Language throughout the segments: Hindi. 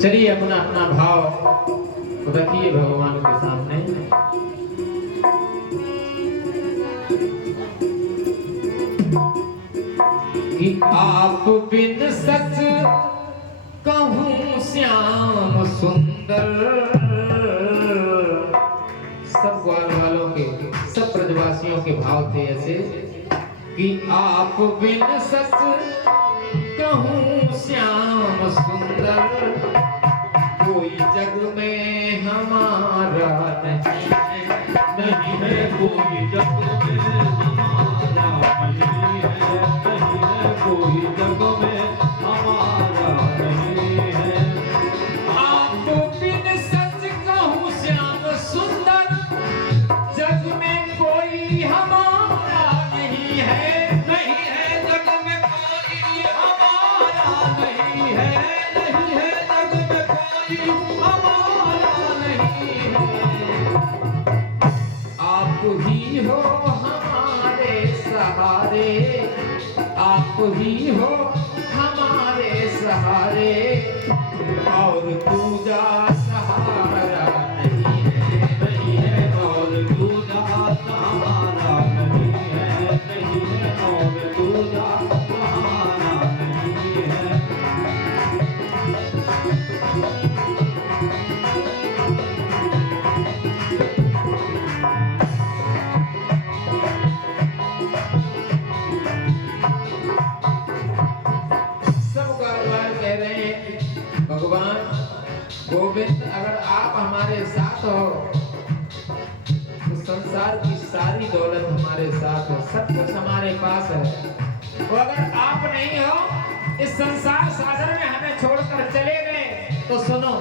चलिए अपना अपना भाव रखिए भगवान के सामने। कि आप बिन सच कहूँ श्याम सुंदर। सब ग्वाल वालों के, सब ब्रजवासियों के भाव थे ऐसे कि आप बिन सच कहूँ श्याम सुंदर। कोई जग में हमारा नहीं है, नहीं है कोई जग में हमारा नहीं है, नहीं है कोई जग में हमारा नहीं है। आप बिन सच कहूँ श्याम सुंदर, जग में कोई हमारा नहीं है, नहीं है जग में कोई हमारा नहीं है, नहीं है जग में कोई हमारा नहीं है। आप ही हो हमारे सहारे, आप ही हो हमारे सहारे, और दूजा सहारा नहीं है, नहीं है और दूजा सहारा नहीं है, नहीं है और दूजा सहारा नहीं है। भगवान गोविंद अगर आप हमारे साथ हो तो संसार की सारी दौलत हमारे साथ है, सब कुछ हमारे पास है। तो अगर आप नहीं हो, इस संसार सागर में हमें छोड़कर चले गए तो सुनो,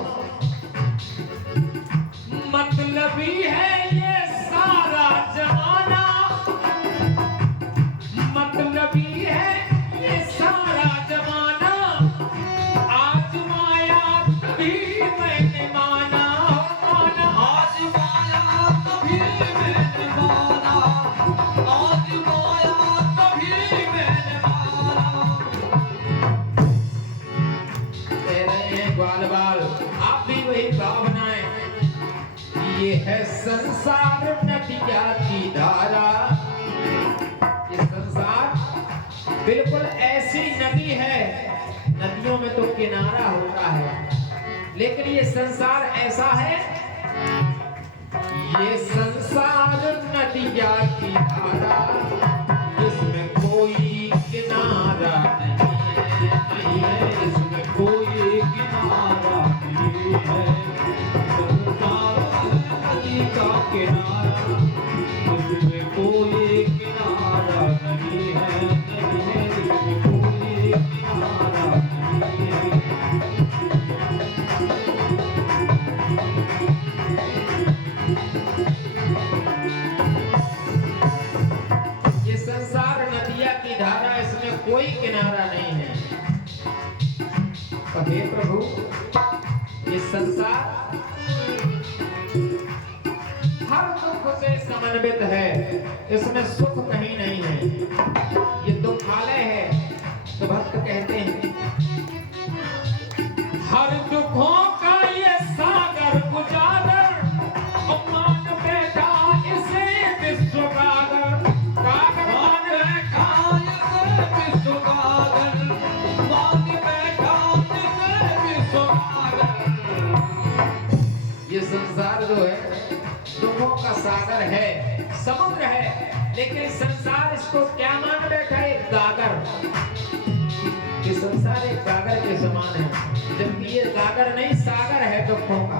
मतलबी है ये सारा जमाना, मतलबी है ये सारा जमाना। आज माया तभी मैंने माना, माना आज माया तभी मैंने माना, आज माया तभी मैंने माना। कह रहे हैं ग्वाल बाल, आप भी वही भाव बनाएं। ये है संसार नदिया की धारा, ये संसार बिल्कुल ऐसी नदी है, नदियों में तो किनारा होता है, लेकिन ये संसार ऐसा है, ये संसार नदिया की धारा, इसमें कोई किनारा नहीं है, नहीं है इसमें कोई किनारा नहीं है। संसार नदी का किनारा, इसमें कोई किनारा नहीं है, नहीं है इसमें कोई किनारा नहीं है। ये संसार नदिया की धारा, इसमें कोई किनारा नहीं है। हे प्रभु, ये संसार हर दुख से समन्वित है, इसमें सुख कहीं नहीं है, ये दुखालय है। तो भक्त कहते हैं हर दुखों का ये सागर उजागर, मान बैठा इसे विश्व गागर, गागर मान बैठा इसे विश्व गागर, मान बैठा इसे विश्व गागर। ये संसार जो है दुखों का सागर है, समुद्र है, लेकिन संसार इसको क्या मान बैठा है? गागर। ये संसार एक गागर के समान है, जबकि ये गागर नहीं सागर है दुखों का।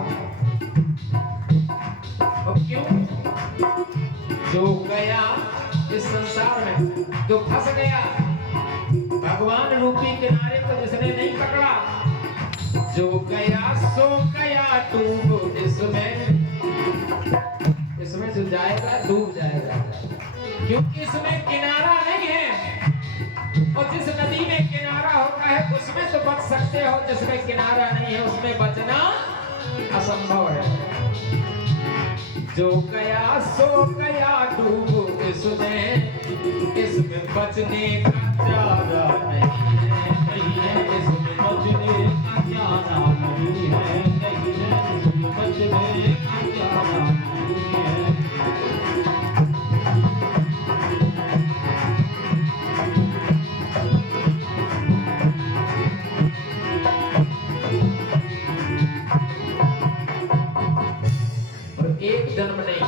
और क्यों? जो गया इस संसार में, जो फंस गया भगवान रूपी किनारे को जिसने नहीं पकड़ा, जो गया सो गया डूब इसमें, इसमें जो जाएगा डूब जाएगा, क्योंकि इसमें किनारा नहीं है। और जिस नदी में किनारा होता है उसमें तो बच सकते हो, जिसमें किनारा नहीं है उसमें बचना असंभव है। जो गया सो गया डूब इसमें बचने का चारा नहीं है, इसमें बचने का चारा नहीं है, इसमें बचने का चारा नहीं है। और एक जन्म नहीं,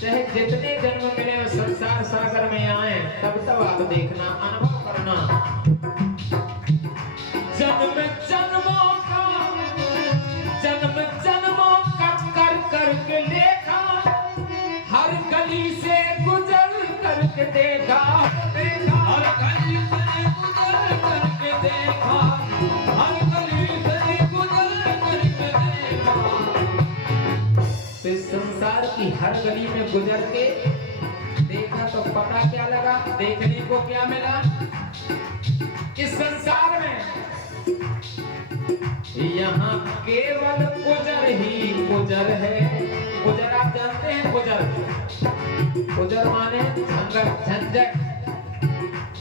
चाहे जितने जन्म मिले उस संसार सागर में आए, तब तब आप देखना, अनुभव करना। जन्म जन्मों का, जन्म जन्मों का कर के देखा, हर गली से गुजर करके देखा, हर गली से गुजर करके देखा, हर गली से गुजर करके देखा। तो इस संसार की हर गली में गुजर के देखा तो पता क्या लगा, देखने को क्या मिला? इस संसार में यहाँ केवल गुजर ही गुजर है। गुजर आप जानते हैं? गुजर, गुजर माने झंझट,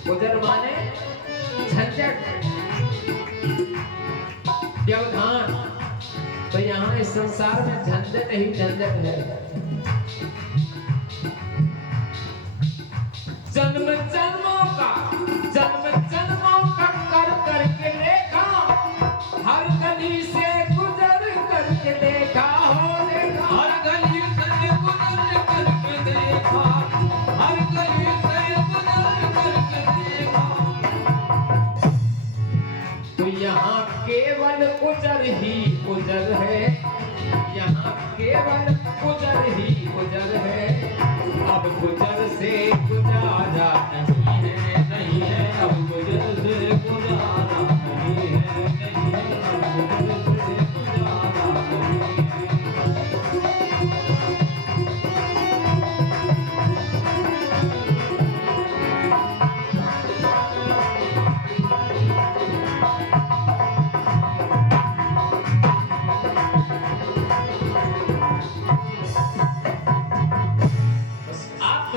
गुजर माने झंझट, व्यवधान। तो यहाँ इस संसार में झंझट ही झंझट है। जन्म जन्मों का, जन्म जन्मों का कर के देखा, हर गली से गुजर करके देखा, हो देखा, हर गली से गुजर करके देखा, हर गली से गुजर करके देखा। तो यहाँ केवल गुजर ही गुजर है, यहाँ केवल गुजर ही गुजर है। अब गुजर से गुजारा नहीं है, नहीं है, अब गुजर से गुजारा नहीं है, नहीं है, अब गुजर से गुजारा नहीं है।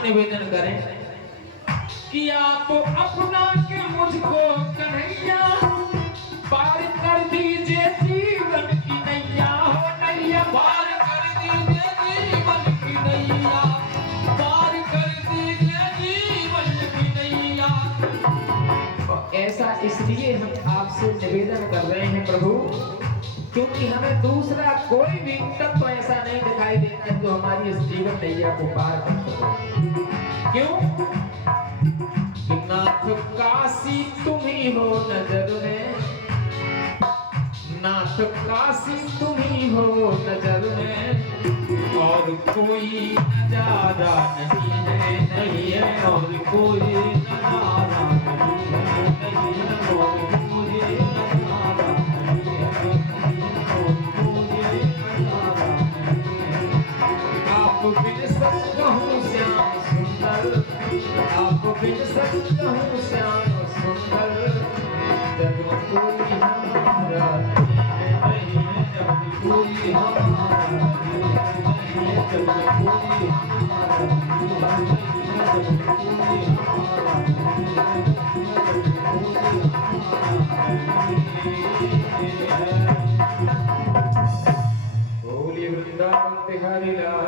निवेदन करें कि आप अपना के मुझको कन्हैया पार कर दीजिए जीवन की नैया, हो नैया पार कर दीजिए जीवन की नैया, पार कर दीजिए जीवन की नैया। तो ऐसा इसलिए हम आपसे निवेदन कर रहे हैं प्रभु, क्योंकि हमें दूसरा कोई भी तत्व ऐसा नहीं दिखाई देता जो हमारी इस जीवन नैया को पार कर सके। क्यों? कि नाथ काशी तुम ही हो नजर में, नाथ काशी तुम ही हो नजर में, और कोई नजारा नहीं है, नहीं है, और कोई नजारा नहीं है, नहीं है, और कोई नजारा नहीं है, नहीं है, और कोई नजारा नहीं है। आप बिन सच कहूँ श्याम सुंदर, आप बिन सच कहूँ श्याम सुंदर, जब कोई हमारा नहीं है, जब कोई हमारा नहीं है, जब कोई हमारा नहीं है, जब कोई हमारा नहीं है। बोलिए वृंदावन बिहारी लाल।